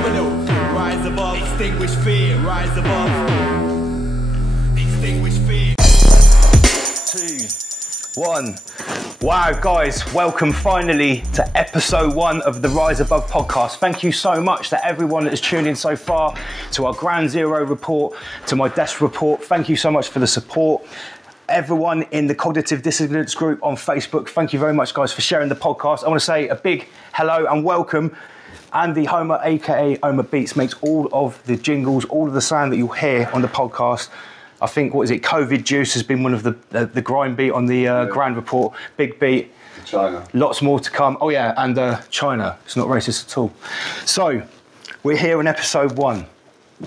phenomenal. Rise above, extinguish fear. Rise above, extinguish fear. 2, 1. Wow, guys, welcome finally to episode 1 of the Rise Above podcast. Thank you so much to everyone that has tuned in so far, to our Ground Zero report, to my desk report. Thank you so much for the support. Everyone in the Cognitive Dissonance group on Facebook, thank you very much, guys, for sharing the podcast. I want to say a big hello and welcome. Andy Homer, aka Homer Beats, makes all of the jingles, all of the sound that you'll hear on the podcast. I think, what is it, COVID Juice has been one of the grind beat on the Grand Report, big beat. China. Lots more to come. Oh yeah, and China, it's not racist at all. So, we're here in episode 1.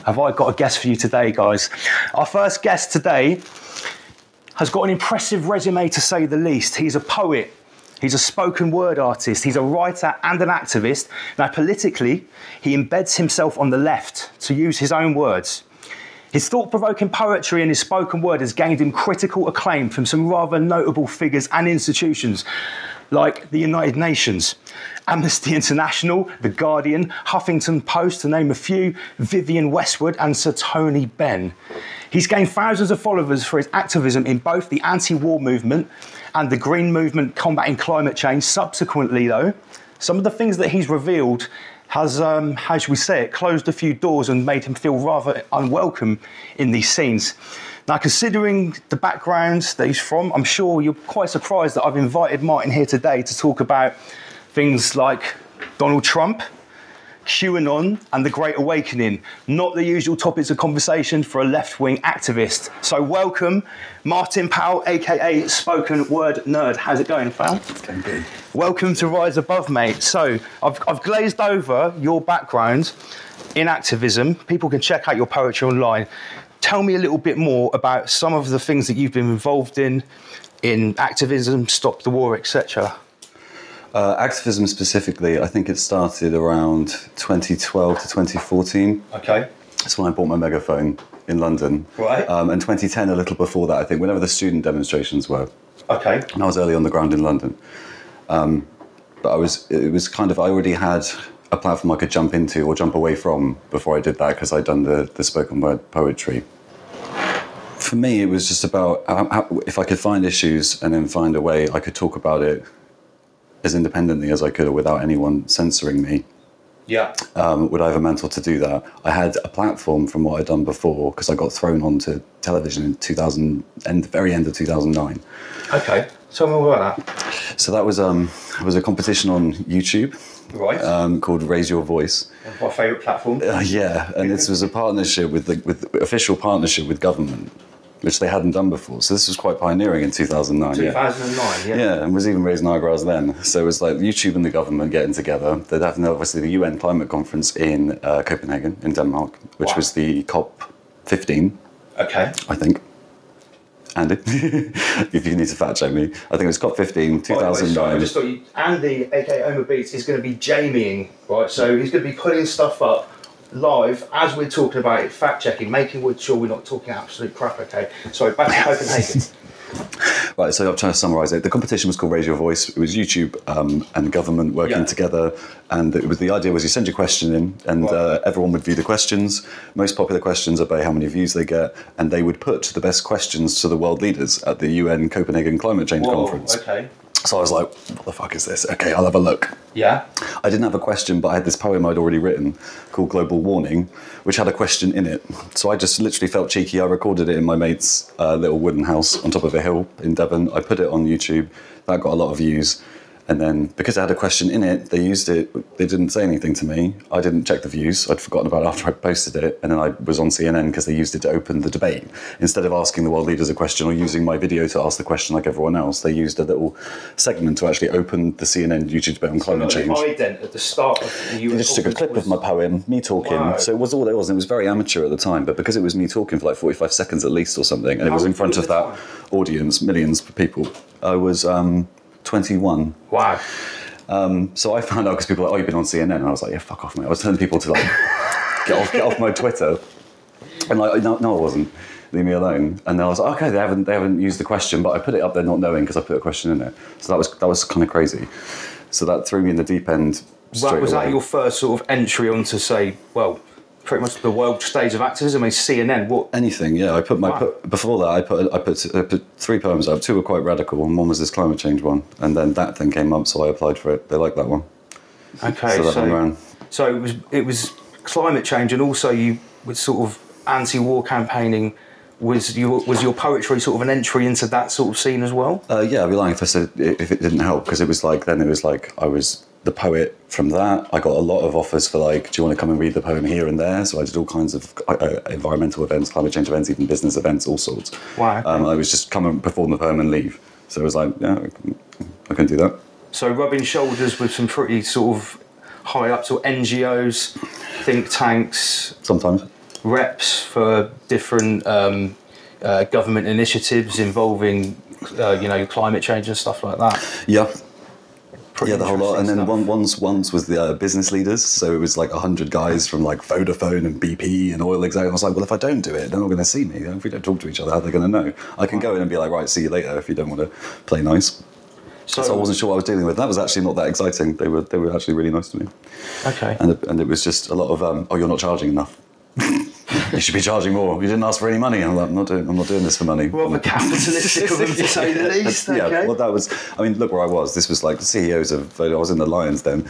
Have I got a guest for you today, guys? Our first guest today has got an impressive resume, to say the least. He's a poet, he's a spoken word artist, he's a writer and an activist. Now, politically, he embeds himself on the left, to use his own words. His thought-provoking poetry and his spoken word has gained him critical acclaim from some rather notable figures and institutions, like the United Nations, Amnesty International, The Guardian, Huffington Post, to name a few, Vivienne Westwood and Sir Tony Benn. He's gained thousands of followers for his activism in both the anti-war movement and the green movement combating climate change. Subsequently, though, some of the things that he's revealed has, how should we say it, closed a few doors and made him feel rather unwelcome in these scenes. Now, considering the backgrounds that he's from, I'm sure you're quite surprised that I've invited Martin here today to talk about things like Donald Trump, Qanon and the Great Awakening. Not the usual topics of conversation for a left-wing activist. So welcome, Martin Powell, aka Spoken Word Nerd. How's it going, pal? It's going good. Welcome to Rise Above, mate. So I've glazed over your background in activism. People can check out your poetry online. Tell me a little bit more about some of the things that you've been involved in activism, Stop the War, etc. Activism specifically, I think it started around 2012 to 2014. Okay. That's when I bought my megaphone in London. Right. And 2010, a little before that, I think, whenever the student demonstrations were. Okay. And I was early on the ground in London. But I already had a platform I could jump into or jump away from before I did that, because I'd done the spoken word poetry. For me, it was just about if I could find issues and then find a way I could talk about it as independently as I could, or without anyone censoring me. Yeah. Would I have a mental to do that? I had a platform from what I'd done before, because I got thrown onto television in the very end of 2009. Okay. Tell me more about that. So that was it was a competition on YouTube. Right. Called Raise Your Voice. My favourite platform. Yeah, and this was a partnership with official partnership with government, which they hadn't done before. So this was quite pioneering in 2009. 2009, yeah. Yeah, and was even raising eyebrows then. So it was like YouTube and the government getting together. They'd have obviously the UN climate conference in Copenhagen, in Denmark, which was the COP15. Okay. I think. Andy, if you need to fact check me. I think it was COP15, 2009. Sorry, I just thought Andy, aka Homer Beats, is going to be Jamieing, right? So he's going to be putting stuff up live as we're talking about it, fact checking, making sure we're not talking absolute crap, okay? Sorry, back to Copenhagen. Right, so I'm trying to summarise it. The competition was called Raise Your Voice. It was YouTube and government working together, and the idea was you send your question in, and everyone would view the questions. Most popular questions are by how many views they get, and they would put the best questions to the world leaders at the UN Copenhagen Climate Change Conference. Okay. So I was like, what the fuck is this? Okay, I'll have a look. Yeah. I didn't have a question, but I had this poem I'd already written called Global Warning, which had a question in it. So I just literally felt cheeky. I recorded it in my mate's little wooden house on top of a hill in Devon. I put it on YouTube. That got a lot of views. And then, because I had a question in it, they used it. They didn't say anything to me. I didn't check the views. I'd forgotten about it after I posted it. And then I was on CNN because they used it to open the debate. Instead of asking the world leaders a question or using my video to ask the question like everyone else, they used a little segment to actually open the CNN YouTube debate on climate change. Ident at the start of the They just took a clip of my poem, me talking. Wow. So it was all it was. It was very amateur at the time, but because it was me talking for like 45 seconds at least or something, and it was in front of that audience, millions of people, I was 21. Wow. So I found out because people were like, oh, you've been on CNN. And I was like, yeah, fuck off, mate. I was telling people to like, get off my Twitter. And like, no, I wasn't. Leave me alone. And then I was like, okay, they haven't used the question, but I put it up there not knowing because I put a question in it. So that was kind of crazy. So that threw me in the deep end Was that your first sort of entry onto, say, well, pretty much the world stage of activism? I mean, CNN, what? Anything, yeah. Before that, I put 3 poems up. 2 were quite radical, and one was this climate change one. And then that thing came up, so I applied for it. They liked that one. Okay, so it was climate change, and also you with sort of anti-war campaigning. Was your poetry sort of an entry into that sort of scene as well? Yeah, I'd be lying if I said if it didn't help, because it was like I was the poet from that. I got a lot of offers for like, do you want to come and read the poem here and there? So I did all kinds of environmental events, climate change events, even business events, all sorts. Wow. I was just come and perform the poem and leave. So I was like, yeah, I can do that. So rubbing shoulders with some pretty sort of high ups or NGOs, think tanks. Sometimes. Reps for different government initiatives involving, climate change and stuff like that. Yeah. Yeah, the whole lot. And then once was the business leaders. So it was like 100 guys from like Vodafone and BP and oil exec. I was like, well, if I don't do it, they're not going to see me. If we don't talk to each other, how are they going to know? I can go in and be like, right, see you later if you don't want to play nice. So I wasn't sure what I was dealing with. That was actually not that exciting. They were actually really nice to me. Okay. And it was just a lot of, you're not charging enough. You should be charging more. You didn't ask for any money. I'm like, I'm not doing this for money. Rather capitalistic of them, to say the least. Okay. Yeah, well, that was. I mean, look where I was. This was like the CEOs of. I was in the Lions then,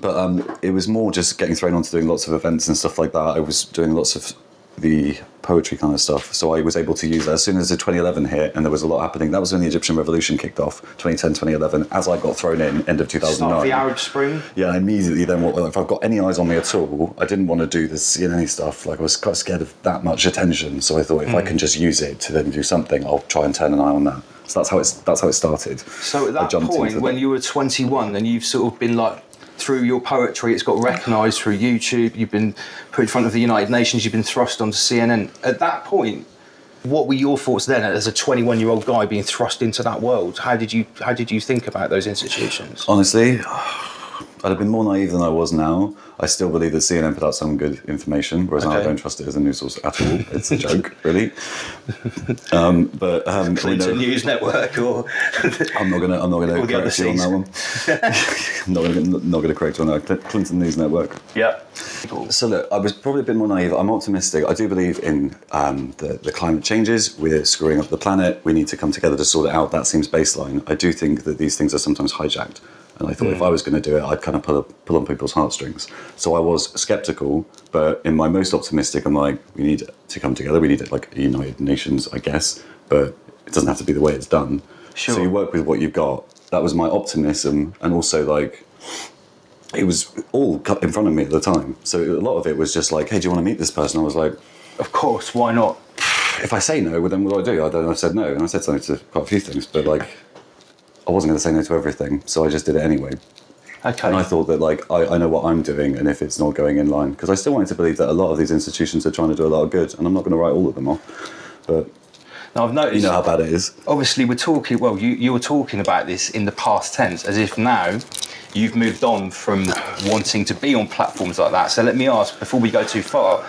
but it was more just getting thrown onto doing lots of events and stuff like that. I was doing lots of the poetry kind of stuff, so I was able to use that as soon as the 2011 hit, and there was a lot happening. That was when the Egyptian Revolution kicked off, 2010, 2011. As I got thrown in, end of 2009. Start of the Arab Spring. Yeah, I immediately then, if I've got any eyes on me at all, I didn't want to do the CNN stuff. Like, I was quite scared of that much attention, so I thought if I can just use it to then do something, I'll try and turn an eye on that. So that's how it started. So at that point, when you were 21, and you've sort of been like, through your poetry, it's got recognised through YouTube, you've been put in front of the United Nations, you've been thrust onto CNN. At that point, what were your thoughts then as a 21-year-old guy being thrust into that world? How did you think about those institutions? Honestly, I'd have been more naive than I was now. I still believe that CNN put out some good information, whereas now I don't trust it as a news source at all. It's a joke, really. Clinton News Network, or I'm not gonna correct you on that one. I'm not gonna correct you on that. Clinton News Network. Yeah. So look, I was probably a bit more naive. I'm optimistic. I do believe in the climate changes. We're screwing up the planet. We need to come together to sort it out. That seems baseline. I do think that these things are sometimes hijacked. And I thought if I was going to do it, I'd kind of pull on people's heartstrings. So I was sceptical, but in my most optimistic, I'm like, we need to come together. We need like a United Nations, I guess, but it doesn't have to be the way it's done. Sure. So you work with what you've got. That was my optimism, and also like it was all cut in front of me at the time. So a lot of it was just like, hey, do you want to meet this person? I was like, of course, why not? If I say no, well, then what do? I said no, and I said something to quite a few things, but like, I wasn't going to say no to everything, so I just did it anyway. Okay. And I thought that, like, I know what I'm doing, and if it's not going in line, because I still wanted to believe that a lot of these institutions are trying to do a lot of good, and I'm not going to write all of them off. But now I've noticed, you know how bad it is. Obviously, we're talking. Well, you were talking about this in the past tense, as if now you've moved on from wanting to be on platforms like that. So let me ask, before we go too far,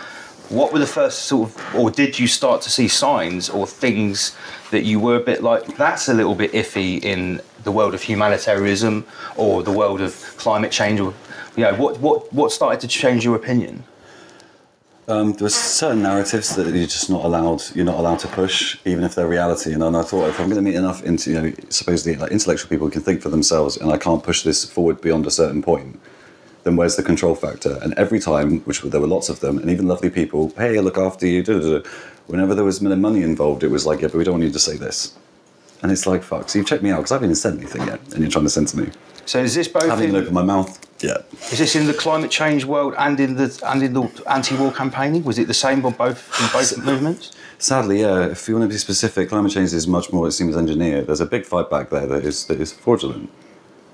what were the first sort of, or did you start to see signs or things that you were a bit like, that's a little bit iffy in the world of humanitarianism or the world of climate change, or what started to change your opinion? There were certain narratives that you're not allowed to push, even if they're reality. And I thought, if I'm going to meet enough supposedly like intellectual people who can think for themselves, and I can't push this forward beyond a certain point, then where's the control factor? And every time, which there were lots of them, and even lovely people, hey, I look after you, whenever there was money involved, it was like, yeah, but we don't want you to say this. And it's like, fuck, so you've checked me out, because I haven't even said anything yet, and you're trying to censor me. So is this both I haven't even opened my mouth yet. Is this in the climate change world and in the anti-war campaigning? Was it the same in both movements? Sadly, yeah. If you want to be specific, climate change is much more, it seems, engineered. There's a big fight back there that is fraudulent,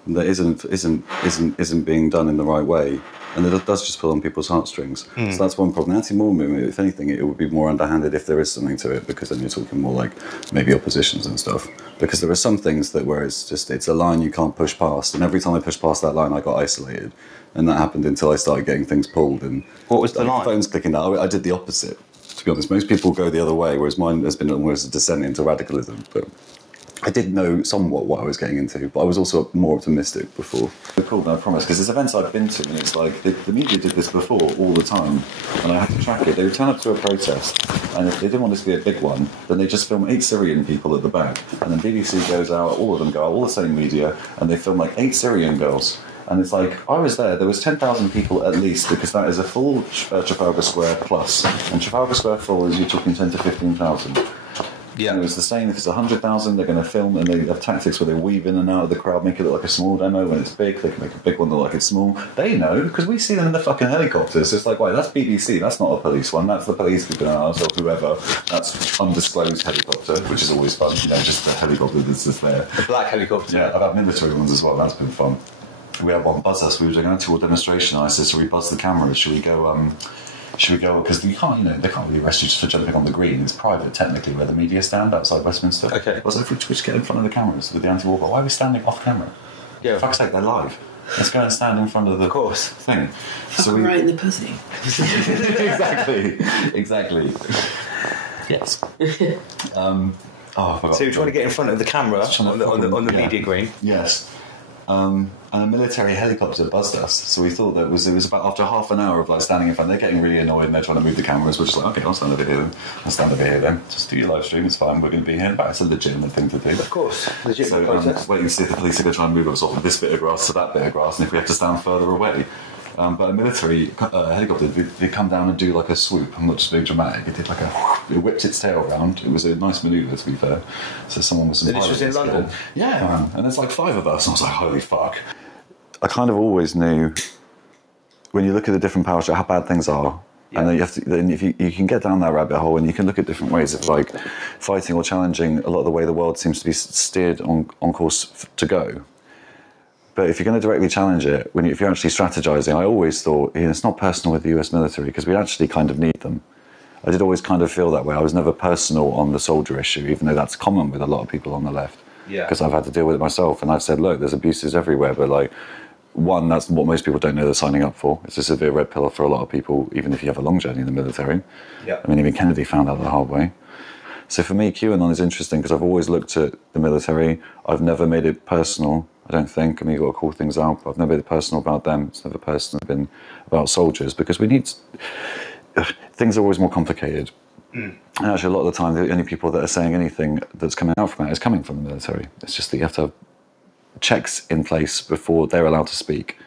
that isn't being done in the right way, and it does just pull on people's heartstrings. So that's one problem. The anti-war movement, if anything, it would be more underhanded if there is something to it, because then you're talking more like maybe oppositions and stuff. Because there are some things where it's a line you can't push past, and every time I pushed past that line, I got isolated, and that happened until I started getting things pulled. And what was the line? Phones clicking out. I did the opposite. To be honest, most people go the other way, whereas mine has been almost a descent into radicalism. But I did know somewhat what I was getting into, but I was also more optimistic before. Cool, I promise, because there's events I've been to, and it's like the media did this before all the time, and I had to track it. They would turn up to a protest, and if they didn't want this to be a big one, then they just film 8 Syrian people at the back, and then BBC goes out, all of them go out, all the same media, and they film like 8 Syrian girls. And it's like, I was there was 10,000 people at least, because that is a full Trafalgar Square plus. And Trafalgar Square full is, you're talking 10 to 15,000. Yeah. And it was the same, if it's 100,000, they're going to film, and they have tactics where they weave in and out of the crowd, make it look like a small demo. When it's big, they can make a big one look like it's small. They know, because we see them in the fucking helicopters. It's like, wait, that's BBC, that's not a police one, that's the police keeping an eye on us, or whoever. That's undisclosed helicopter, which is always fun, just the helicopter that's just there. The black helicopter. Yeah, I've had military ones as well, that's been fun. We had one buzz us, we were going to a demonstration, I said, so we buzz the cameras, should we go, because you can't, they can't really arrest you just for jumping on the green. It's private, technically, where the media stand outside Westminster. Okay. I was like, if we just get in front of the cameras with the anti-war, why are we standing off camera? Yeah. For fuck's sake, they're live. Let's go and stand in front of the thing. So we right in the pussy. Exactly. Yes. So you're trying to get in front of the camera on the media green? Yes. And a military helicopter buzzed us, so we thought that it was about after half an hour of like standing in front. They're getting really annoyed and they're trying to move the cameras. We're just like, okay, I'll stand over here then. I'll stand over here then. Just do your live stream, it's fine. We're going to be here. But it's a legitimate thing to do. Of course, legitimate process. Waiting to see if the police are going to try and move us off of this bit of grass to that bit of grass, and if we have to stand further away. But a military helicopter did come down and do like a swoop. I'm not just being dramatic. It did like it whipped its tail around. It was a nice manoeuvre, to be fair. So someone was some. This was in London. Yeah, man. And there's like 5 of us. And I was like, holy fuck. I kind of always knew when you look at the different power structures how bad things are. Yeah. And then you have to. Then if you can get down that rabbit hole, and you can look at different ways of like fighting or challenging a lot of the way the world seems to be steered on course to go. But if you're going to directly challenge it, if you're actually strategizing, I always thought it's not personal with the US military because we actually kind of need them. I did always kind of feel that way. I was never personal on the soldier issue, even though that's common with a lot of people on the left. Yeah. Because I've had to deal with it myself, and I've said, look, there's abuses everywhere, but like, one, that's what most people don't know they're signing up for. It's a severe red pill for a lot of people, even if you have a long journey in the military. Yeah. I mean, even Kennedy found out the hard way. So for me, QAnon is interesting because I've always looked at the military. I've never made it personal. I don't think. I mean, you've got to call things out, but I've never made it personal about them. It's never personally been about soldiers because we need... Things are always more complicated. And actually, a lot of the time, the only people that are saying anything that's coming out from it is coming from the military. It's just that you have to have checks in place before they're allowed to speak.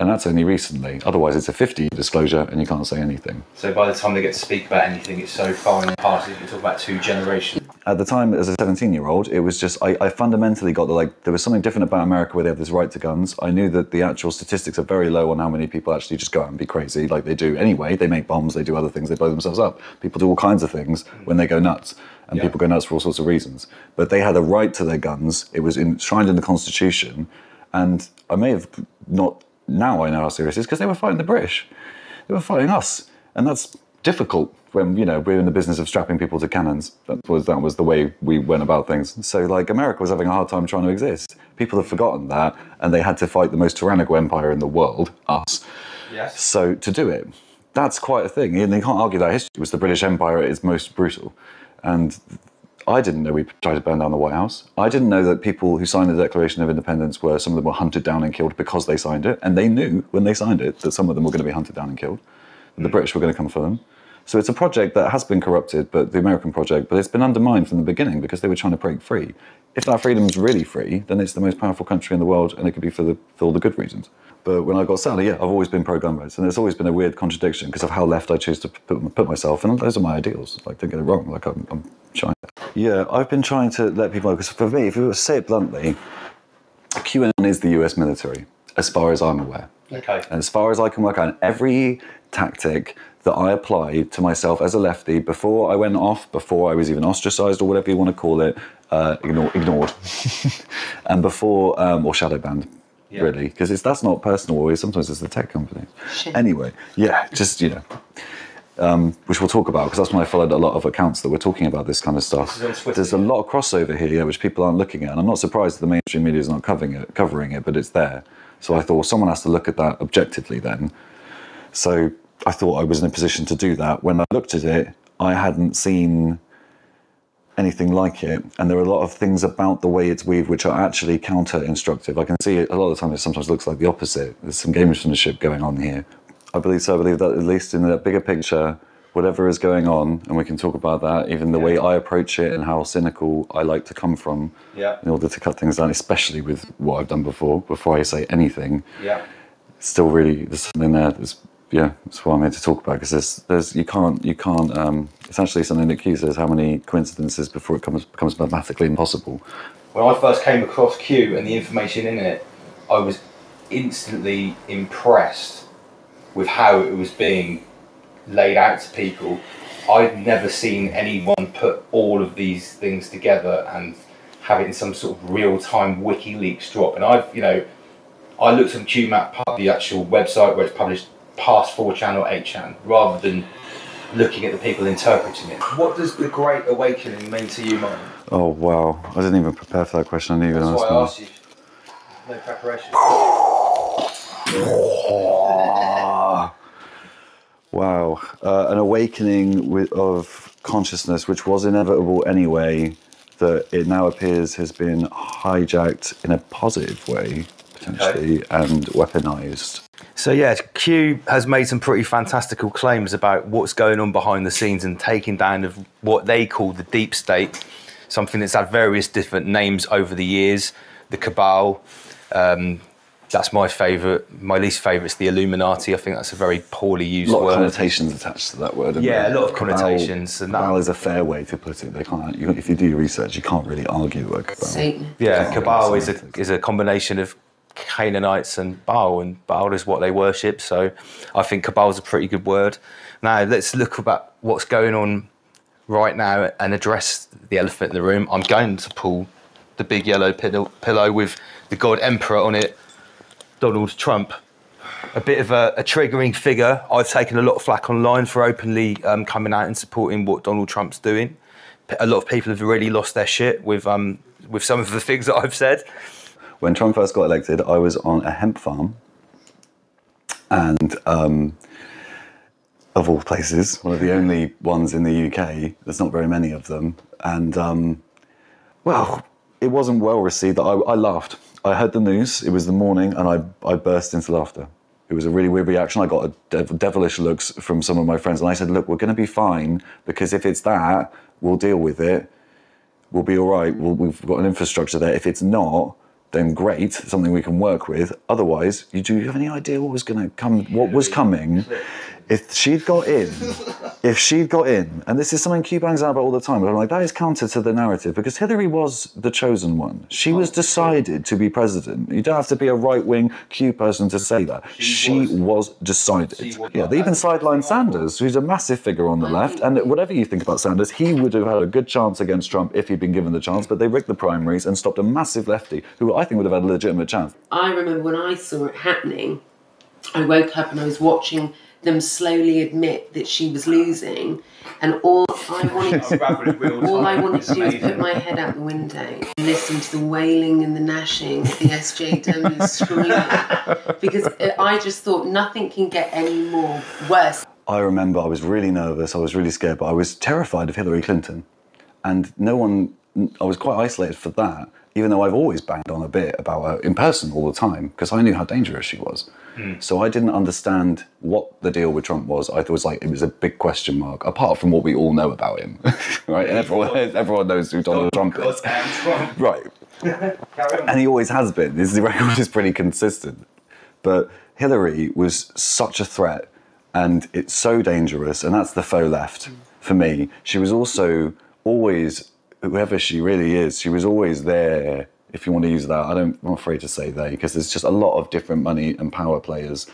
And that's only recently. Otherwise, it's a 50 disclosure and you can't say anything. So by the time they get to speak about anything, it's so far in the past, you can talk about 2 generations. At the time, as a 17-year-old, it was just, I fundamentally got there was something different about America where they have this right to guns. I knew that the actual statistics are very low on how many people actually just go out and be crazy, like they do anyway. They make bombs, they do other things, they blow themselves up. People do all kinds of things when they go nuts. And people go nuts for all sorts of reasons. But they had a right to their guns. It was enshrined in the Constitution. And I may have not... Now I know how serious it is because they were fighting the British. They were fighting us. And that's difficult when, we're in the business of strapping people to cannons. That was the way we went about things. So, like, America was having a hard time trying to exist. People have forgotten that, and they had to fight the most tyrannical empire in the world, us. Yes. So, to do it, that's quite a thing. And you can't argue that history was the British Empire at its most brutal. And I didn't know we tried to burn down the White House. I didn't know that people who signed the Declaration of Independence some of them were hunted down and killed because they signed it. And they knew when they signed it that some of them were going to be hunted down and killed. And the British were going to come for them. So it's a project that has been corrupted, but the American project, but it's been undermined from the beginning because they were trying to break free. If that freedom's really free, then it's the most powerful country in the world, and it could be for all the good reasons. But when I got sadly, I've always been pro-gun rights, and there's always been a weird contradiction because of how left I choose to put myself, and those are my ideals. Like, don't get it wrong. Like, I'm trying. Yeah, I've been trying to let people know because for me, if you were to say it bluntly, QAnon is the US military, as far as I'm aware. Okay. And as far as I can work out, every tactic that I applied to myself as a lefty before I went off, before I was even ostracized or whatever you want to call it, ignored, and before or shadow banned, really, because that's not personal always. Sometimes it's the tech companies. Shit. Anyway, just which we'll talk about because that's when I followed a lot of accounts that were talking about this kind of stuff. There's a lot of crossover here, which people aren't looking at, and I'm not surprised that the mainstream media is not covering it, but it's there. So I thought someone has to look at that objectively then. So I thought I was in a position to do that. When I looked at it, I hadn't seen anything like it, and there are a lot of things about the way it's weaved which are actually counter-instructive. I can see it a lot of the time. It sometimes looks like the opposite. There's some gamesmanship going on here. I believe so. I believe that at least in the bigger picture, whatever is going on, and we can talk about that, even the way I approach it and how cynical I like to come from in order to cut things down, especially with what I've done before I say anything. Still really, there's something there that's what I'm here to talk about, because there's you can't it's actually something that Q says, how many coincidences before it becomes mathematically impossible. When I first came across Q and the information in it, I was instantly impressed with how it was being laid out to people. I've never seen anyone put all of these things together and have it in some sort of real-time WikiLeaks drop. And I looked on QMap, the actual website where it's published, past 4chan or 8chan, rather than looking at the people interpreting it. What does the Great Awakening mean to you, Martin? Oh wow, I didn't even prepare for that question. I knew you were going to ask me. That's why I asked you. No preparation. Wow, an awakening of consciousness, which was inevitable anyway, that it now appears has been hijacked in a positive way, potentially, and weaponized. So yeah, Q has made some pretty fantastical claims about what's going on behind the scenes and taking down of what they call the deep state, something that's had various different names over the years. The Cabal, that's my favourite. My least favourite is the Illuminati. I think that's a very poorly used word. A lot of connotations attached to that word. Yeah, a lot of connotations. Cabal is a fair way to put it. They can't. If you do your research, you can't really argue the word Cabal. Satan. Yeah, Cabal is a combination of Canaanites and Baal is what they worship. So I think Cabal is a pretty good word. Now let's look about what's going on right now and address the elephant in the room. I'm going to pull the big yellow pillow with the God Emperor on it, Donald Trump. A bit of a triggering figure. I've taken a lot of flack online for openly coming out and supporting what Donald Trump's doing. A lot of people have already lost their shit with some of the things that I've said. When Trump first got elected, I was on a hemp farm, and of all places, one of the only ones in the UK. There's not very many of them, and well, it wasn't well received. I laughed. I heard the news. It was the morning, and I burst into laughter. It was a really weird reaction. I got devilish looks from some of my friends, and I said, "Look, we're going to be fine, because if it's that, we'll deal with it. We'll be all right. We've got an infrastructure there. If it's not, then great, something we can work with. Otherwise, do you have any idea what was going to come? What was coming? If she'd got in, and this is something Q bangs out about all the time, but I'm like, that is counter to the narrative, because Hillary was the chosen one. She was decided to be president. You don't have to be a right-wing Q person to say that. She was decided. They even sidelined Sanders, who's a massive figure on the left, and whatever you think about Sanders, he would have had a good chance against Trump if he'd been given the chance, but they rigged the primaries and stopped a massive lefty, who I think would have had a legitimate chance. I remember when I saw it happening, I woke up and I was watching them slowly admit that she was losing, and all I wanted to do was put my head out the window and listen to the wailing and the gnashing of the SJWs screaming, because I just thought nothing can get any more worse. I remember I was really nervous, I was really scared, but I was terrified of Hillary Clinton, and I was quite isolated for that, even though I've always banged on a bit about her in person all the time, because I knew how dangerous she was. So I didn't understand what the deal with Trump was. I thought it was a big question mark, apart from what we all know about him, right? And everyone knows who Donald Trump is. Right. And he always has been. His record is pretty consistent. But Hillary was such a threat, and it's so dangerous, and that's the faux left for me. She was also always, whoever she really is, she was always there. If you want to use that, I'm not afraid to say they, because there's just a lot of different money and power players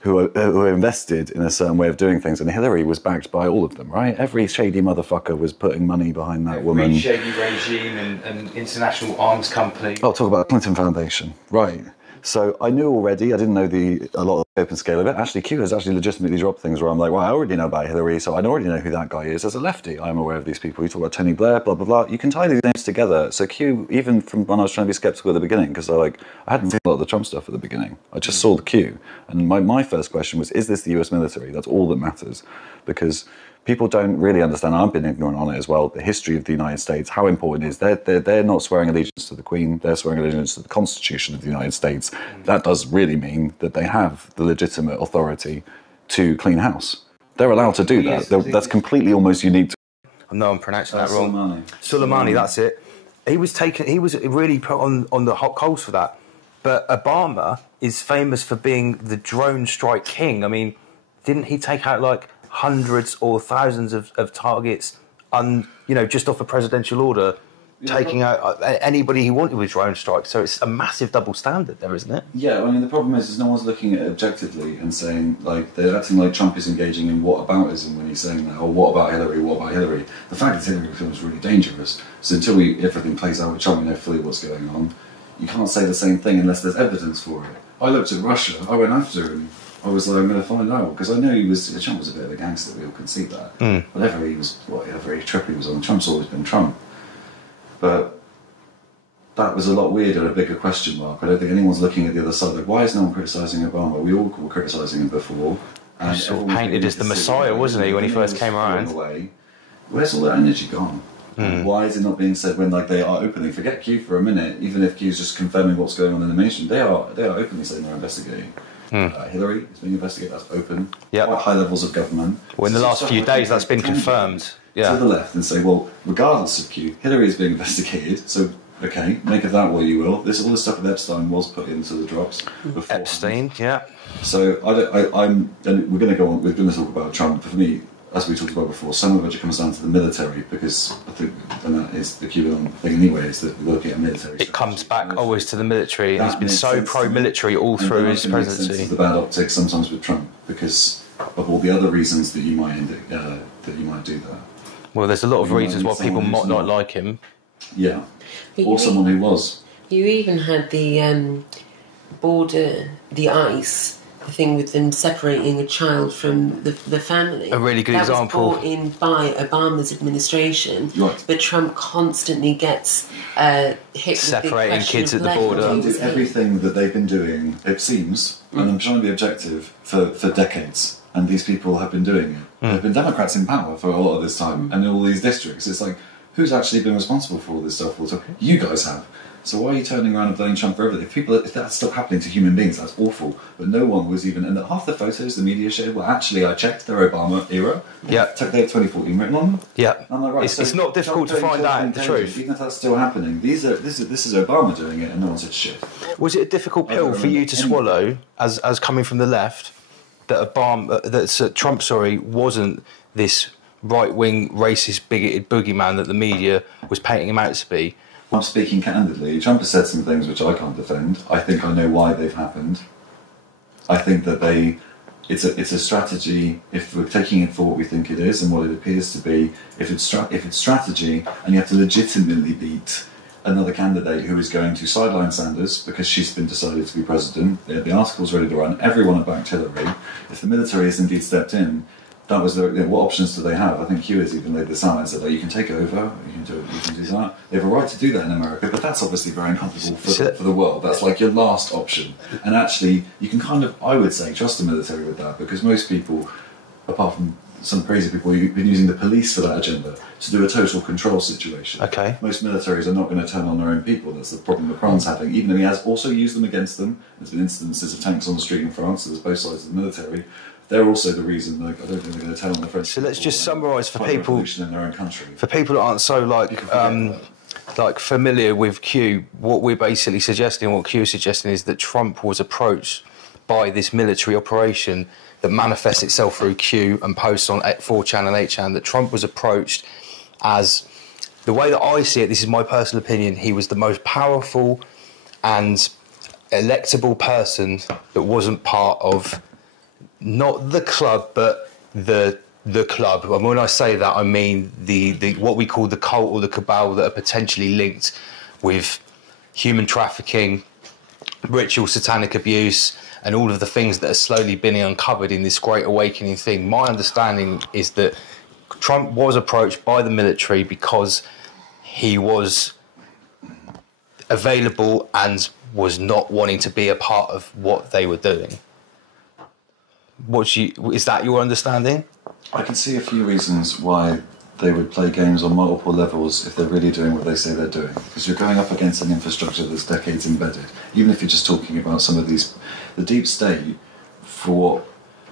who are invested in a certain way of doing things, and Hillary was backed by all of them, right? Every shady motherfucker was putting money behind that woman. Shady regime and international arms company. I'll talk about the Clinton Foundation, right? So I knew already. I didn't know a lot open scale of it, actually Q has actually legitimately dropped things where I'm like, well, I already know about Hillary, so I already know who that guy is. As a lefty, I'm aware of these people. You talk about Tony Blair, blah, blah, blah. You can tie these names together. So Q, even from when I was trying to be skeptical at the beginning, because I hadn't seen a lot of the Trump stuff at the beginning. I just saw the Q. And my first question was, is this the US military? That's all that matters. Because people don't really understand, I've been ignorant on it as well, the history of the United States, how important it is. They're not swearing allegiance to the Queen, they're swearing allegiance to the Constitution of the United States. That does really mean that they have the legitimate authority to clean house. They're allowed to do that. That's completely almost unique to... I know I'm pronouncing that wrong. Soleimani, that's it. He was really put on the hot coals for that. But Obama is famous for being the drone strike king. I mean, didn't he take out like hundreds or thousands of targets, just off a presidential order, taking out anybody he wanted with drone strikes? So it's a massive double standard there, isn't it? Yeah, I mean, the problem is no one's looking at it objectively and saying, like, they're acting like Trump is engaging in whataboutism when he's saying that, what about Hillary, what about Hillary? The fact that Hillary becomes really dangerous. So until everything plays out with Trump, we know fully what's going on. You can't say the same thing unless there's evidence for it. I looked at Russia, I went after him. I was like, I'm going to find out, because I know Trump was a bit of a gangster, we all can see that. Whatever trip he was on, Trump's always been Trump. But that was a lot weirder, a bigger question mark. I don't think anyone's looking at the other side, like, why is no one criticising Obama? We all were criticising him before. And sort of painted as the Messiah, wasn't he, when he first came around? Where's all that energy gone? Why is it not being said when they are openly, forget Q for a minute, even if Q's just confirming what's going on in the nation, they are openly saying they're investigating. Hillary is being investigated, that's open. Quite high levels of government. Well, in the last few days, that's been confirmed. To the left and say, well, regardless of Q, Hillary is being investigated, so, okay, make of that what you will. All this stuff with Epstein was put into the drops before. Epstein, yeah. So, and we're going to go on, we're going to talk about Trump. For me, as we talked about before, some of it comes down to the military, because I think, and that is the Qanon thing anyway, is that we're looking at military. It comes back always to the military, and he's been so pro-military all through his presidency. The bad optics sometimes with Trump, because of all the other reasons that you might do that. Well, there's a lot of reasons why people might not like him. Yeah, or someone who was. You even had the border, the ICE. The thing with them separating a child from the family. A really good example. That was brought in by Obama's administration, but Trump constantly gets hit separating with kids at the border. They do everything that they've been doing, it seems, and I'm trying to be objective, for decades, and these people have been doing it. There have been Democrats in power for a lot of this time, and in all these districts. It's like, who's actually been responsible for all this stuff all the time? You guys have. So why are you turning around and blaming Trump for everything? If that's still happening to human beings, that's awful. But no one was even... And half the photos the media shared, well, actually, I checked, they're Obama era. Yeah. They have 2014 written on them. Yeah. I'm like, right, it's not difficult to find out the truth. Even if that's still happening, this is Obama doing it, and no one said shit. Was it a difficult pill for you to swallow, as coming from the left, that Trump wasn't this right-wing, racist, bigoted boogeyman that the media was painting him out to be? I'm speaking candidly. Trump has said some things which I can't defend. I think I know why they've happened. I think that it's a strategy. If we're taking it for what we think it is and what it appears to be, if it's strategy, and you have to legitimately beat another candidate who is going to sideline Sanders because she's been decided to be president. The article's ready to run. Everyone had backed Hillary. If the military has indeed stepped in, that was what options do they have? I think Hugh has even laid this out and said, you can take over, you can do that. They have a right to do that in America, but that's obviously very uncomfortable for the world. That's like your last option. And actually, you can I would say, trust the military with that, because most people, apart from some crazy people, you've been using the police for that agenda to do a total control situation. Okay. Most militaries are not going to turn on their own people. That's the problem Macron's having, even though he has also used them against them. There's been instances of tanks on the street in France. There's both sides of the military. They're also the reason. I don't think they're going to tell on the French. So let's just summarise for people in their own country. For people that aren't so familiar with Q, what we're basically suggesting, what Q is suggesting, is that Trump was approached by this military operation that manifests itself through Q and posts on 4chan and 8chan. That Trump was approached as, the way that I see it, this is my personal opinion, he was the most powerful and electable person that wasn't part of, not the club, but the club. And when I say that, I mean the what we call the cult or the cabal that are potentially linked with human trafficking, ritual satanic abuse, and all of the things that are slowly being uncovered in this great awakening thing, my understanding is that Trump was approached by the military because he was available and was not wanting to be a part of what they were doing. Is that your understanding? I can see a few reasons why they would play games on multiple levels if they're really doing what they say they're doing. Because you're going up against an infrastructure that's decades embedded. Even if you're just talking about some of these... The deep state, for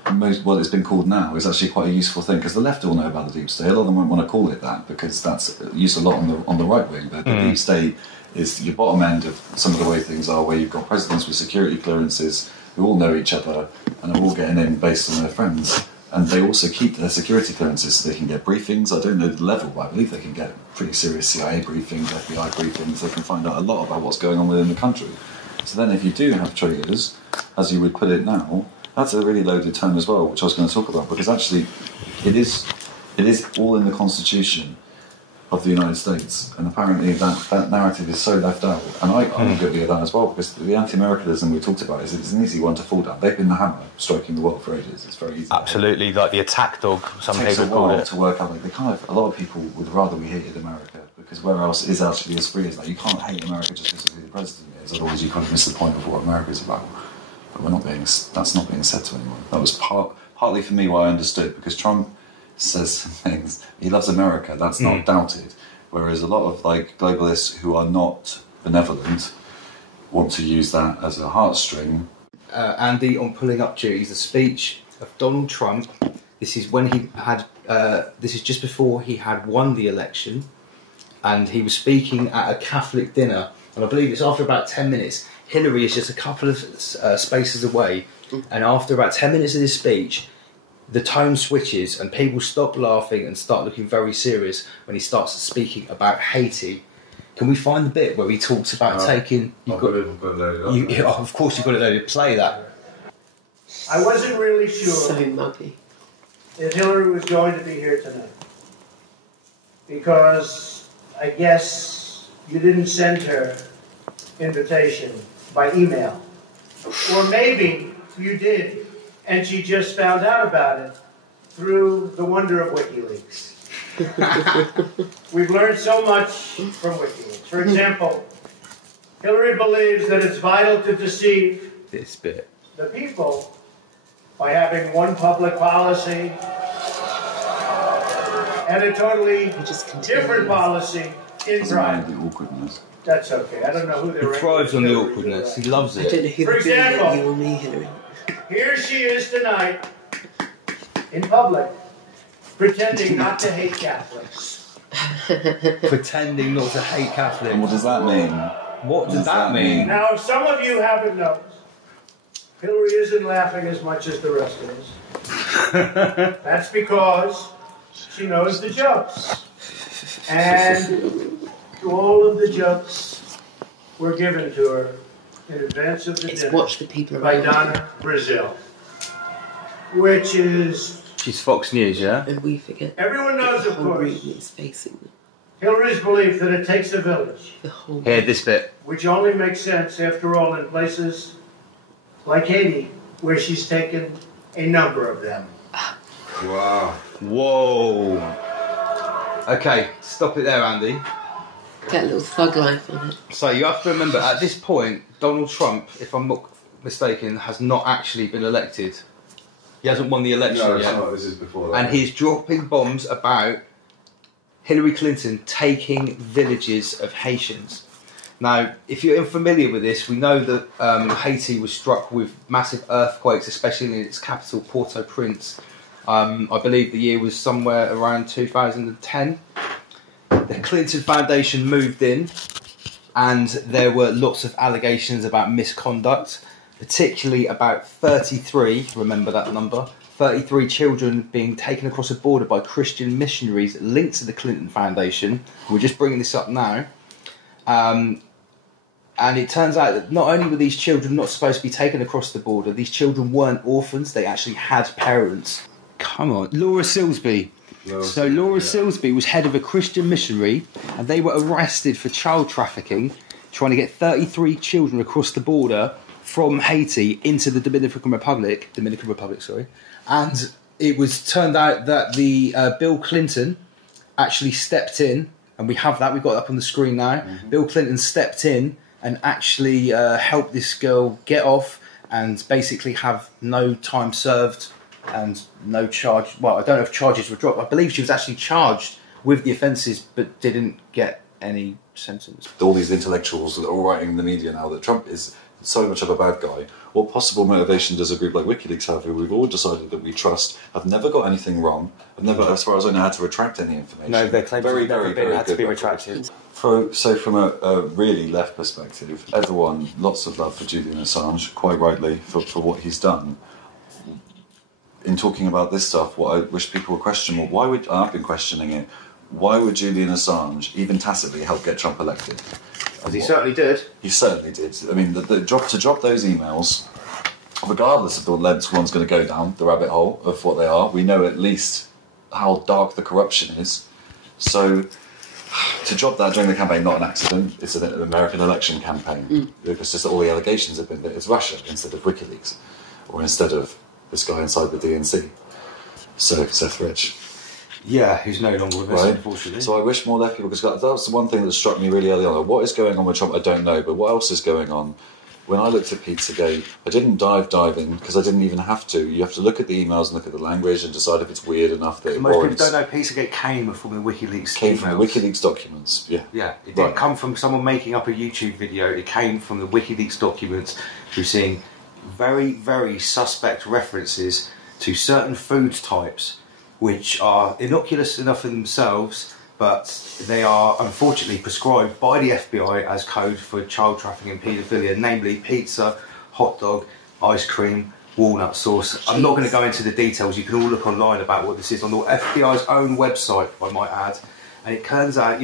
what it's been called now, is actually quite a useful thing, because the left all know about the deep state. A lot of them won't want to call it that, because that's used a lot on the right wing. But the deep state is your bottom end of some of the way things are, where you've got presidents with security clearances who all know each other and are all getting in based on their friends. And they also keep their security clearances so they can get briefings. I don't know the level, but I believe they can get pretty serious CIA briefings, FBI briefings. They can find out a lot about what's going on within the country. So then if you do have traitors, as you would put it now, that's a really loaded term as well, which I was going to talk about, because actually it is all in the Constitution of the United States, and apparently that narrative is so left out, and I'm guilty of that as well, because the anti-Americanism we talked about is an easy one to fall down. They've been the hammer striking the world for ages. It's very easy. Absolutely, like the attack dog, some people call it. It takes a while to work out. Like a lot of people would rather we hated America, because where else is actually as free as that? You can't hate America just because of who the president is, otherwise you kind of miss the point of what America is about. But that's not being said to anyone. That was partly for me why I understood, because Trump says things, he loves America, that's not doubted, whereas a lot of like globalists who are not benevolent want to use that as a heartstring. Andy, on pulling up duties, the speech of Donald Trump, this is when he had this is just before he had won the election, and he was speaking at a Catholic dinner, and I believe it's after about 10 minutes. Hillary is just a couple of spaces away, and after about 10 minutes of his speech, the tone switches and people stop laughing and start looking very serious when he starts speaking about Haiti. Can we find the bit where he talks about taking... Of course you've got it loaded. Play that. I wasn't really sure So muggy. that Hillary was going to be here tonight, because I guess you didn't send her invitation by email. Or maybe you did, and she just found out about it through the wonder of WikiLeaks. We've learned so much from WikiLeaks. For example, Hillary believes that it's vital to deceive This bit. the people by having one public policy and a totally different policy in private. The awkwardness. That's okay. I don't know who they're... He thrives on the awkwardness. He loves I don't know it. who For would be like example, you or me, Hillary. Here she is tonight, in public, pretending not to hate Catholics. Pretending not to hate Catholics. And what does that mean? What does that mean? Now, if some of you haven't noticed, Hillary isn't laughing as much as the rest of us. That's because she knows the jokes. And all of the jokes were given to her in advance of the It's dinner watch the people by around you. Donna Brazil, which is... She's Fox News, yeah? And we forget Everyone knows, the of whole course, room is facing them. Hillary's belief that it takes a village, The whole Here, this bit. which only makes sense, after all, in places like Haiti, where she's taken a number of them. Wow. Whoa. Okay, stop it there, Andy. Get a little thug life on it. So you have to remember, at this point, Donald Trump, if I'm not mistaken, has not actually been elected. He hasn't won the election No, yet. this is before that. And he's dropping bombs about Hillary Clinton taking villages of Haitians. Now, if you're unfamiliar with this, we know that Haiti was struck with massive earthquakes, especially in its capital, Port-au-Prince. I believe the year was somewhere around 2010. The Clinton Foundation moved in, and there were lots of allegations about misconduct, particularly about 33, remember that number, 33 children being taken across a border by Christian missionaries linked to the Clinton Foundation. We're just bringing this up now. And it turns out that not only were these children not supposed to be taken across the border, these children weren't orphans, they actually had parents. Come on, Laura Silsby. So Laura Silsby was head of a Christian missionary, and they were arrested for child trafficking, trying to get 33 children across the border from Haiti into the Dominican Republic, sorry, and it was turned out that the Bill Clinton actually stepped in, and we have that. We've got it up on the screen now. Mm-hmm. Bill Clinton stepped in and actually helped this girl get off and basically have no time served and no charge. Well, I don't know if charges were dropped. I believe she was actually charged with the offences but didn't get any sentence. All these intellectuals that are all writing in the media now that Trump is so much of a bad guy. What possible motivation does a group like WikiLeaks have, who we've all decided that we trust, have never got anything wrong, have never, as far as I know, had to retract any information? No, their claims have never been had to be retracted. So from a really left perspective, everyone, lots of love for Julian Assange, quite rightly, for what he's done. In talking about this stuff, what I wish people would question more, why would, I've been questioning it, why would Julian Assange even tacitly help get Trump elected? Because he certainly did. He certainly did. I mean, to drop those emails, regardless of the lengths one's going to go down the rabbit hole of what they are, we know at least how dark the corruption is. So to drop that during the campaign, not an accident, it's an American election campaign. Because just all the allegations have been that it's Russia instead of WikiLeaks, or instead of this guy inside the DNC. So Seth Rich. Yeah, who's no longer with us, unfortunately. So I wish more left people, because that was the one thing that struck me really early on. What is going on with Trump, I don't know, but what else is going on? When I looked at Pizzagate, I didn't dive in, because I didn't even have to. You have to look at the emails and look at the language and decide if it's weird enough that it Most warrants. people don't know Pizzagate came from the WikiLeaks From the WikiLeaks documents, yeah. Yeah, it didn't come from someone making up a YouTube video. It came from the WikiLeaks documents through seeing very, very suspect references to certain food types which are innocuous enough in themselves, but they are unfortunately prescribed by the FBI as code for child trafficking and paedophilia, namely pizza, hot dog, ice cream, walnut sauce. Jeez. I'm not going to go into the details. You can all look online about what this is on the FBI's own website, I might add. And it turns out,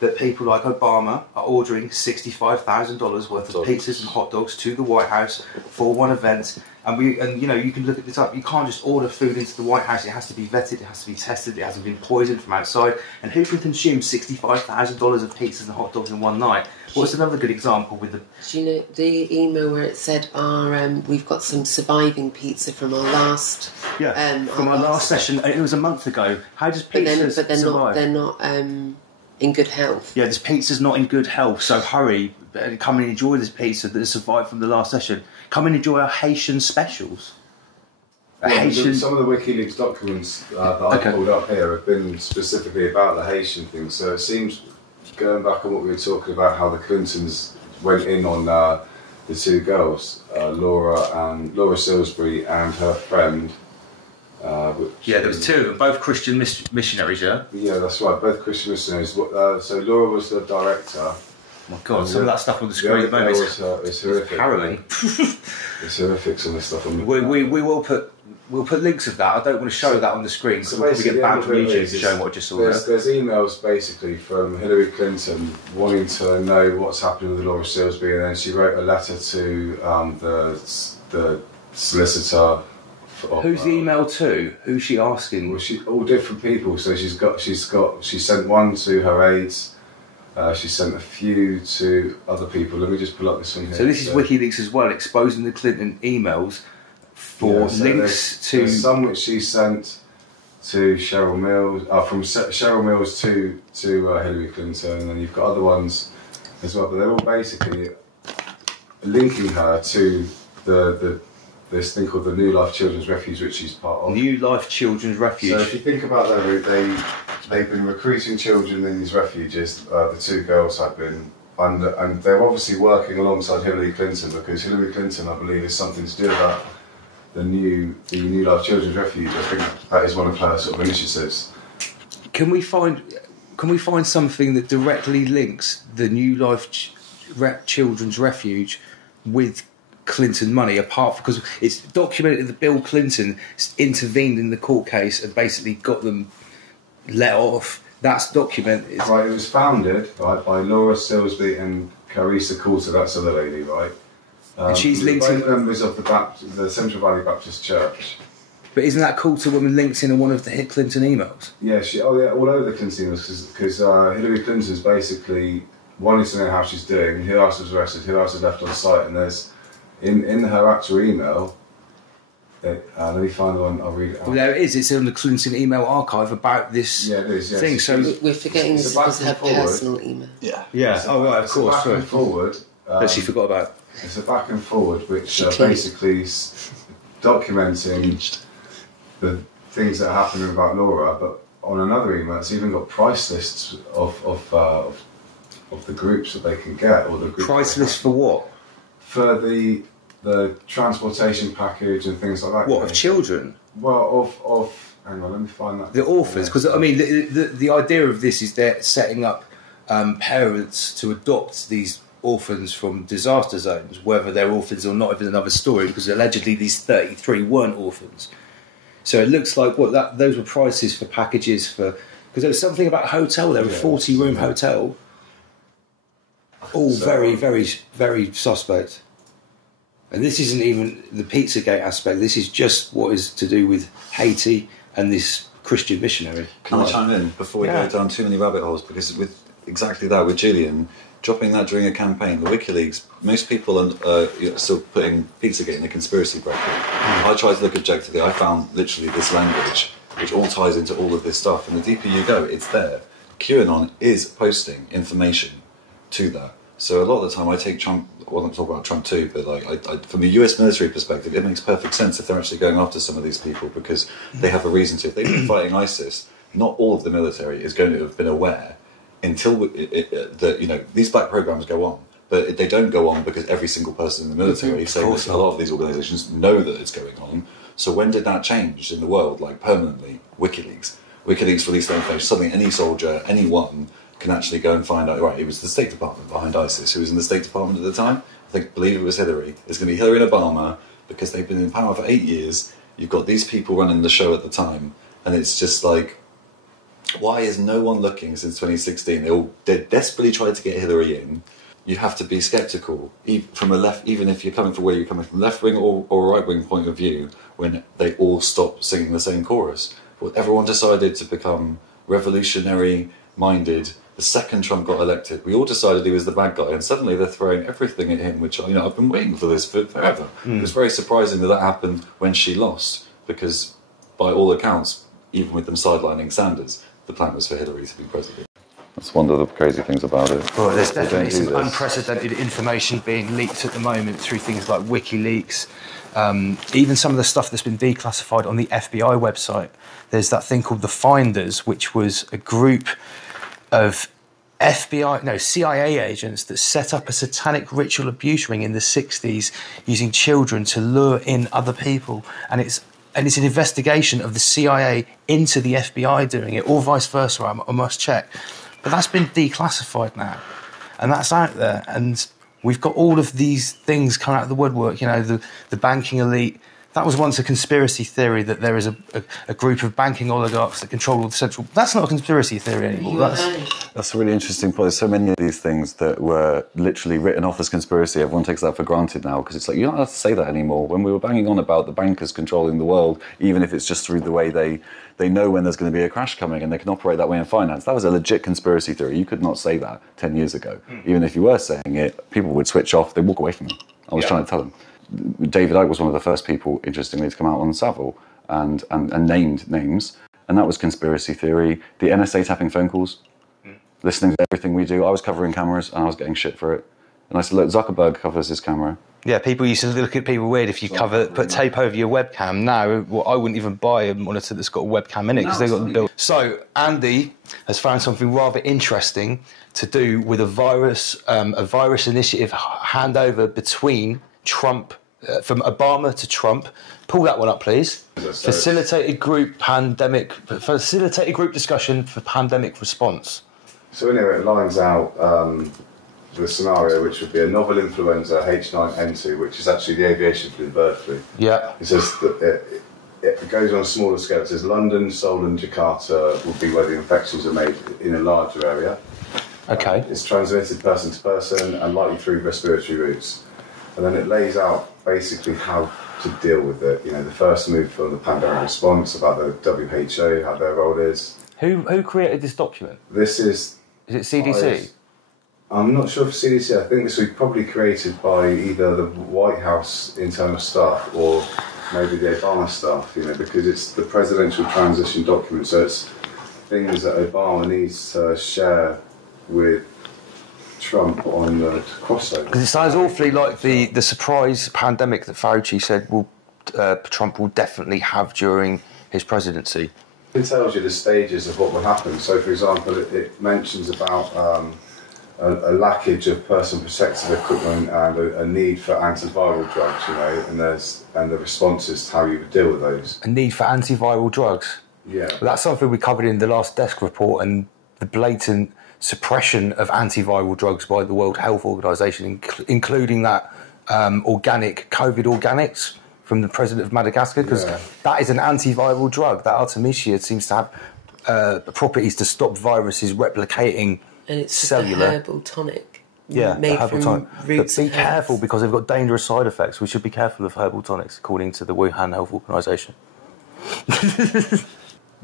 that people like Obama are ordering $65,000 worth of pizzas and hot dogs to the White House for one event. And you can look at this up. You can't just order food into the White House. It has to be vetted. It has to be tested. It hasn't been poisoned from outside. And who can consume $65,000 of pizzas and hot dogs in one night? What's another good example with the? Do you know the email where it said, we've got some surviving pizza from our last? Yeah, from our last session. It was a month ago. How does pizza survive? They're not in good health. Yeah, this pizza's not in good health. So hurry, come and enjoy this pizza that survived from the last session. Come and enjoy our Haitian specials. Some of the WikiLeaks documents that I pulled up here have been specifically about the Haitian thing. So it seems, going back on what we were talking about, how the Clintons went in on the two girls, Laura Salisbury and her friend. There was two of them, both Christian missionaries, yeah? Yeah, that's right, both Christian missionaries. So Laura was the director. Oh my God, some of that stuff on the screen at the moment is horrific. Harrowing. It's horrific, some of the stuff on the We will put links of that. I don't want to show that on the screen because we'll probably get banned from YouTube for showing what I just saw there. There's emails basically from Hillary Clinton wanting to know what's happening with Laura Salisbury, and then she wrote a letter to the solicitor. Who's the email to? Who's she asking? Well, all different people. So she sent one to her aides. She sent a few to other people. Let me just pull up this one here. So this is WikiLeaks as well, exposing the Clinton emails for links to... There's some which she sent to Cheryl Mills, from Cheryl Mills to Hillary Clinton, and then you've got other ones as well, but they're all basically linking her to this thing called the New Life Children's Refuge, which she's part of. New Life Children's Refuge. So if you think about that route, they've been recruiting children in these refuges. The two girls have been, and they're obviously working alongside Hillary Clinton, because Hillary Clinton, I believe, is something to do about the New Life Children's Refuge. I think that is one of her sort of initiatives. Can we find something that directly links the New Life Children's Refuge with Clinton money, apart because it's documented that Bill Clinton intervened in the court case and basically got them let off? That's documented. Right, it was founded by Laura Salisbury and Carissa Coulter, that's the other lady, right? And she's linked to members of the Central Valley Baptist Church. But isn't that Coulter woman linked in one of the Clinton emails? Yeah, all over the Clinton emails, because Hillary Clinton's basically wanting to know how she's doing, who else was arrested, who else is left on site, and there's in her actual email, let me find the one, I'll read it out. Well, there it is. It's in the Clinton email archive about this thing. So we're forgetting this is her personal email. Yeah. Oh, right, of course. Back and forward. That she forgot about. It's a back and forward, which basically documenting the things that are happening about Laura, but on another email, it's even got price lists of the groups that they can get, or the group price list for what? For the transportation package and things like that. What, of children? Well, of hang on, let me find that. The orphans, because I mean, the idea of this is they're setting up parents to adopt these orphans from disaster zones, whether they're orphans or not is another story, because allegedly these 33 weren't orphans. So it looks like those were prices for packages for, because there was something about a hotel, there was a 40-room hotel. All very, very, very suspect. And this isn't even the Pizzagate aspect, this is just what is to do with Haiti and this Christian missionary. Can I chime in before we go down too many rabbit holes? Because with exactly that, with Julian, dropping that during a campaign, the WikiLeaks, most people are still putting Pizzagate in the conspiracy bracket. I tried to look objectively, I found literally this language, which all ties into all of this stuff, and the deeper you go, it's there. QAnon is posting information to that. So a lot of the time I take Trump, well, I'm talking about Trump too, but like from the US military perspective, it makes perfect sense if they're actually going after some of these people, because they have a reason to. If they've been fighting ISIS, not all of the military is going to have been aware until that these black programs go on, but they don't go on because every single person in the military, so a lot of these organisations know that it's going on. So when did that change in the world, like permanently? WikiLeaks released that information. Suddenly any soldier, anyone, can actually go and find out, right, it was the State Department behind ISIS. Who was in the State Department at the time? I believe it was Hillary. It's going to be Hillary and Obama, because they've been in power for 8 years. You've got these people running the show at the time, and it's just like, why is no one looking since 2016? They desperately tried to get Hillary in. You have to be sceptical, from a left, even if you're coming from where you're coming from, left wing or right wing point of view, when they all stopped singing the same chorus. Well, everyone decided to become revolutionary minded. The second Trump got elected, we all decided he was the bad guy, and suddenly they're throwing everything at him, which, I've been waiting for this forever. It was very surprising that happened when she lost, because by all accounts, even with them sidelining Sanders, the plan was for Hillary to be president. That's one of the crazy things about it. Well, there's definitely some unprecedented information being leaked at the moment through things like WikiLeaks, even some of the stuff that's been declassified on the FBI website. There's that thing called the Finders, which was a group of CIA agents that set up a satanic ritual abuse ring in the 60s using children to lure in other people. And it's an investigation of the CIA into the FBI doing it, or vice versa, I must check. But that's been declassified now, and that's out there. And we've got all of these things coming out of the woodwork, the banking elite. That was once a conspiracy theory, that there is a group of banking oligarchs that control all the central... That's not a conspiracy theory anymore. That's a really interesting point. There's so many of these things that were literally written off as conspiracy. Everyone takes that for granted now, because it's like, you don't have to say that anymore. When we were banging on about the bankers controlling the world, even if it's just through the way they know when there's going to be a crash coming and they can operate that way in finance, that was a legit conspiracy theory. You could not say that 10 years ago. Even if you were saying it, people would switch off, they'd walk away from it. I was trying to tell them. David Icke was one of the first people, interestingly, to come out on Savile and named names, and that was conspiracy theory. The NSA tapping phone calls, listening to everything we do. I was covering cameras and I was getting shit for it. And I said, look, Zuckerberg covers his camera. Yeah, people used to look at people weird if you put tape over your webcam. Now, I wouldn't even buy a monitor that's got a webcam in it, because they've got them built. So, Andy has found something rather interesting to do with a virus initiative handover between Trump, from Obama to Trump. Pull that one up, please. Facilitated group discussion for pandemic response. So in here it lines out the scenario, which would be a novel influenza H9N2, which is actually the aviation flu, the bird flu. Yeah. It says that it goes on a smaller scale. It says London, Seoul and Jakarta would be where the infections are made in a larger area. Okay. It's transmitted person to person and likely through respiratory routes. And then it lays out basically how to deal with it. The first move from the pandemic response, about the WHO, how their role is. Who created this document? This is... Is it CDC? I'm not sure if CDC. I think this was probably created by either the White House internal staff or maybe the Obama staff, because it's the presidential transition document, so it's things that Obama needs to share with Trump on the crossover. Because it sounds awfully like the surprise pandemic that Fauci said Trump will definitely have during his presidency. It tells you the stages of what will happen. So, for example, it mentions about a lackage of personal protective equipment and a need for antiviral drugs, and the responses to how you would deal with those. A need for antiviral drugs? Yeah. Well, that's something we covered in the last desk report, and the blatant suppression of antiviral drugs by the World Health Organization, including that organic COVID organics from the president of Madagascar, because that is an antiviral drug. That Artemisia seems to have properties to stop viruses replicating. And it's cellular. a herbal tonic. Yeah, made herbal from tonic. roots. But be careful, because they've got dangerous side effects. We should be careful of herbal tonics, according to the Wuhan Health Organization.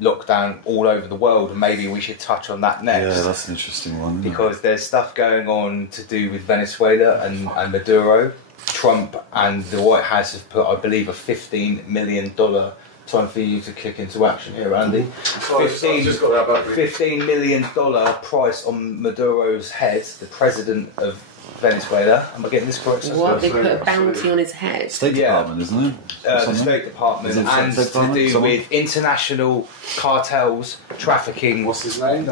Lockdown all over the world, and maybe we should touch on that next. Yeah, that's an interesting one. Because there's stuff going on to do with Venezuela and Maduro. Trump and the White House have put, I believe, a $15 million. Time for you to kick into action here, Andy. $15 million price on Maduro's head, the president of Venezuela. Am I getting this correct? What? They put a bounty on his head? State Department, isn't it? The State Department, and to do with international cartels trafficking. What's his name?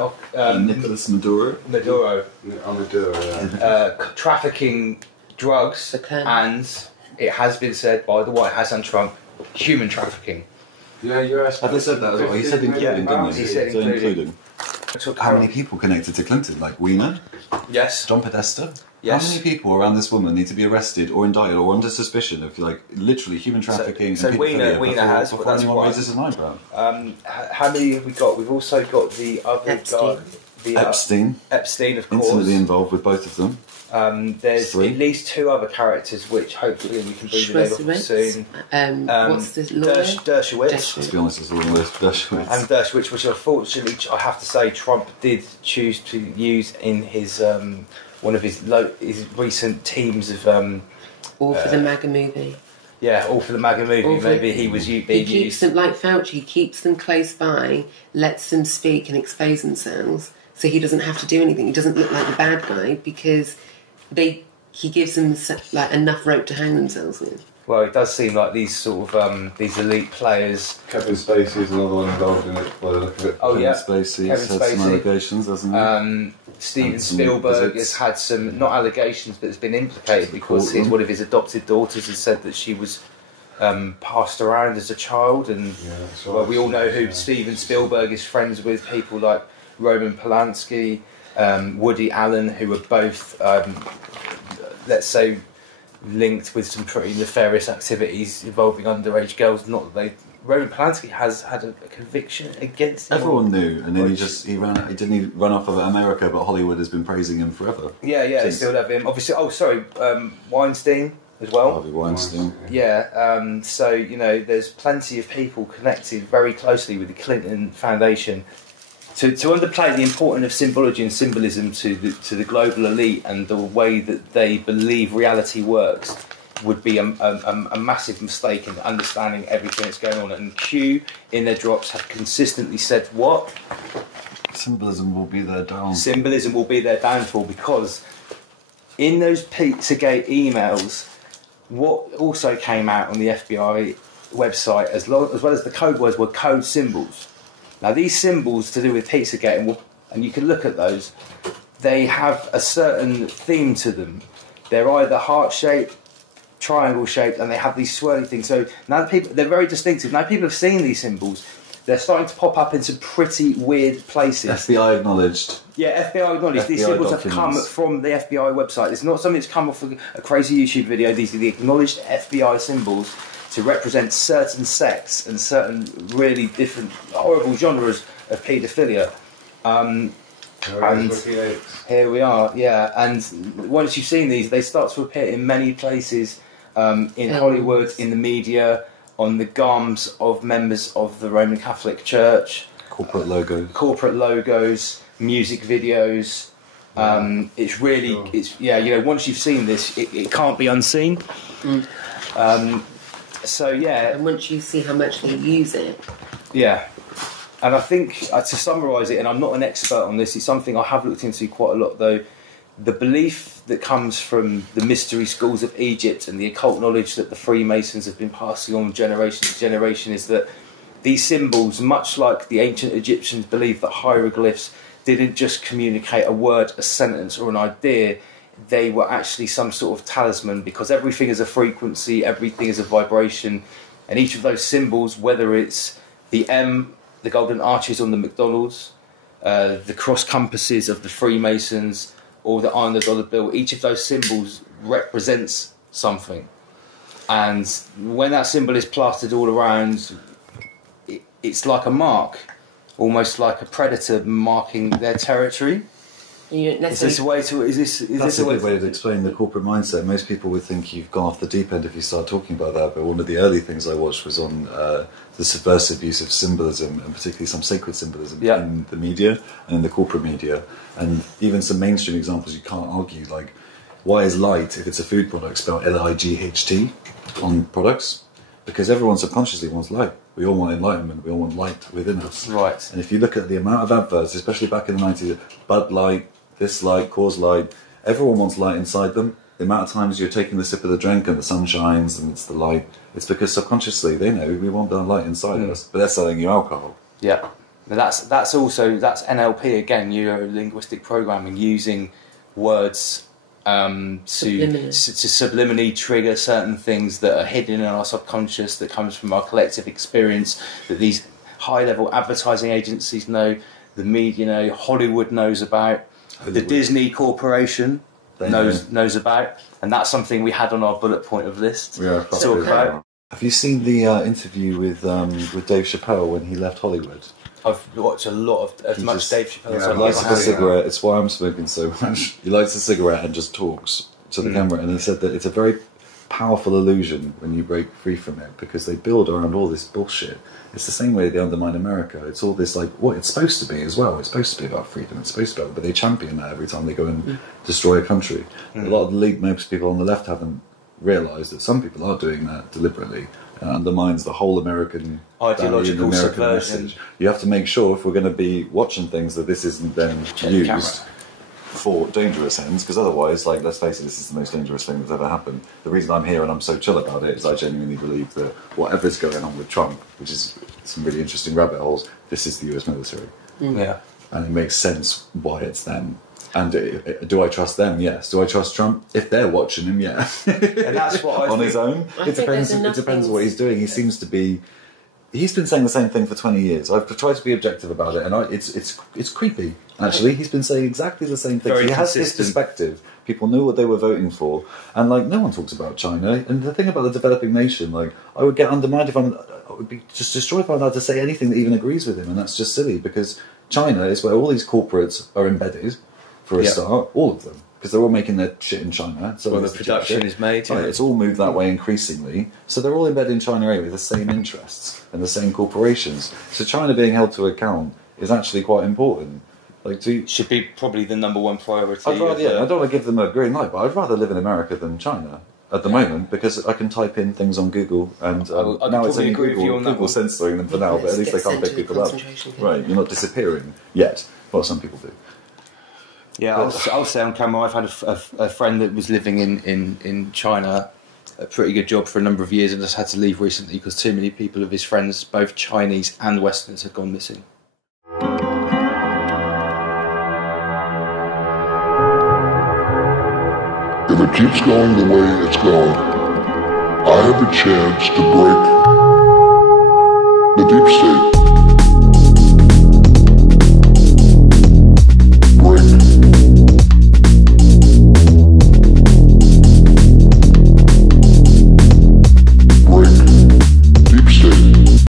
Nicolas Maduro. Maduro. Maduro, yeah. Trafficking drugs, and it has been said by the White House and Trump, human trafficking. Yeah, US. Have they said that as well? He said including, didn't he? He said So including. How many people connected to Clinton? Like Weiner? Yes. John Podesta? Yes. How many people around this woman need to be arrested or indicted or under suspicion of, literally human trafficking? So Weiner has, but before that's anyone right. raises an eyebrow? How many have we got? We've also got the other guy. Epstein. Epstein, of course. Intimately involved with both of them. There's 3. at least 2 other characters which hopefully we can bring the name up soon. What's this lawyer? Dershowitz. Let's be honest, it's all in this Dershowitz. And Dershowitz, which unfortunately I have to say Trump did choose to use in his one of his recent teams of All for the MAGA movie. Yeah, all for the MAGA movie. Maybe he was being He keeps used. them, like Fauci, keeps them close by, lets them speak and expose themselves, so he doesn't have to do anything. He doesn't look like the bad guy, because he gives them enough rope to hang themselves with. Well, it does seem like these sort of these elite players. Kevin Spacey's another one involved in it by the look of it. Oh yeah, Spacey's Kevin had Spacey. some allegations, hasn't he? Steven Spielberg has had some, not allegations, but has been implicated because one of his adopted daughters has said that she was passed around as a child, and we all know who Steven Spielberg is friends with, people like Roman Polanski, Woody Allen, who are both, let's say, linked with some pretty nefarious activities involving underage girls. Not that Roman Polanski has had a conviction against him. Everyone knew, and then he didn't run off of America, but Hollywood has been praising him forever. Yeah, they still love him. Obviously, Weinstein as well. Harvey Weinstein. Yeah, so there's plenty of people connected very closely with the Clinton Foundation. To underplay the importance of symbology and symbolism to the global elite and the way that they believe reality works would be a massive mistake in understanding everything that's going on. And Q, in their drops, have consistently said what? Symbolism will be their downfall. Symbolism will be their downfall, because in those Pizzagate emails, what also came out on the FBI website, as well as the code words, were code symbols. Now, these symbols to do with Pizzagate, and you can look at those, they have a certain theme to them. They're either heart-shaped, triangle-shaped, and they have these swirly things. So now they're very distinctive. Now people have seen these symbols. They're starting to pop up in some pretty weird places. FBI acknowledged. Yeah, FBI acknowledged. These symbols have come from the FBI website. It's not something that's come off a crazy YouTube video. These are the acknowledged FBI symbols to represent certain sects and certain really different, horrible genres of paedophilia. And here we are, yeah. And once you've seen these, they start to appear in many places, in Hollywood, in the media, on the garms of members of the Roman Catholic Church. Corporate logos, music videos. It's really, once you've seen this, it can't be unseen. So yeah, and once you see how much they use it, yeah. And I think to summarise it, and I'm not an expert on this, it's something I have looked into quite a lot though. The belief that comes from the mystery schools of Egypt and the occult knowledge that the Freemasons have been passing on generation to generation is that these symbols, much like the ancient Egyptians believed that hieroglyphs didn't just communicate a word, a sentence or an idea, they were actually some sort of talisman, because everything is a frequency, everything is a vibration, and each of those symbols, whether it's the M, the golden arches on the McDonald's, the cross compasses of the Freemasons, or the eye on the dollar bill, each of those symbols represents something. And when that symbol is plastered all around, it's like a mark, almost like a predator marking their territory. Is this a way to? That's a good way to explain the corporate mindset. Most people would think you've gone off the deep end if you start talking about that. But one of the early things I watched was on the subversive use of symbolism, and particularly some sacred symbolism in the media and in the corporate media, and even some mainstream examples you can't argue. Like, why is light, if it's a food product, spelled L-I-G-H-T on products? Because everyone subconsciously wants light. We all want enlightenment. We all want light within us. Right. And if you look at the amount of adverts, especially back in the 90s, Bud Light, this light, Coors Light, everyone wants light inside them. The amount of times you're taking the sip of the drink and the sun shines and it's the light, it's because subconsciously they know we want that light inside of us, but they're selling you alcohol. Yeah. But that's NLP again, neuro-linguistic programming, using words to subliminally trigger certain things that are hidden in our subconscious, that comes from our collective experience, that these high-level advertising agencies know, the media know, Hollywood knows about, the Disney Corporation knows about, and that's something we had on our bullet point of list to talk about. Have you seen the interview with Dave Chappelle when he left Hollywood? I've watched a lot of Dave Chappelle. He lights a cigarette. It's why I'm smoking so much. He lights a cigarette and just talks to the camera, and he said that it's a very powerful illusion when you break free from it, because they build around all this bullshit. It's the same way they undermine America. It's all this, like, what it's supposed to be as well. It's supposed to be about freedom. It's supposed to be about, but they champion that every time they go and destroy a country. A lot of the lead most people on the left haven't realised that some people are doing that deliberately, and undermines the whole American ideological American subversion. message. You have to make sure, if we're going to be watching things, that this isn't then used for dangerous ends, because otherwise, like, let's face it, this is the most dangerous thing that's ever happened. The reason I'm here and I'm so chill about it is I genuinely believe that whatever's going on with Trump, which is some really interesting rabbit holes, this is the US military. Yeah. And it makes sense why it's them. And do I trust them? Yes. Do I trust Trump? If they're watching him, yeah. And that's what I on think. His own. It depends on what he's doing. He seems to be. He's been saying the same thing for 20 years. I've tried to be objective about it, and it's creepy. Actually, he's been saying exactly the same thing. He has this perspective. People knew what they were voting for, and like no one talks about China. And the thing about the developing nation, like I would get undermined if I would be just destroyed if I'm allowed to say anything that even agrees with him, and that's just silly, because China is where all these corporates are embedded. For a start, all of them, because they're all making their shit in China. So the production is made. Right, it's all moved that way increasingly. So they're all embedded in China anyway, with the same interests and the same corporations. So China being held to account is actually quite important. Like, should be probably the number one priority. I don't want to give them a green light, but I'd rather live in America than China at the moment, because I can type in things on Google, and now it's only Google censoring them for now, but at least they can't pick people up. Right, you're not disappearing yet. Well, some people do. Yeah, I'll say on camera, I've had a friend that was living in China, a pretty good job for a number of years, and just had to leave recently because too many people of his friends, both Chinese and Westerners, had gone missing. If it keeps going the way it's going, I have a chance to break the deep state.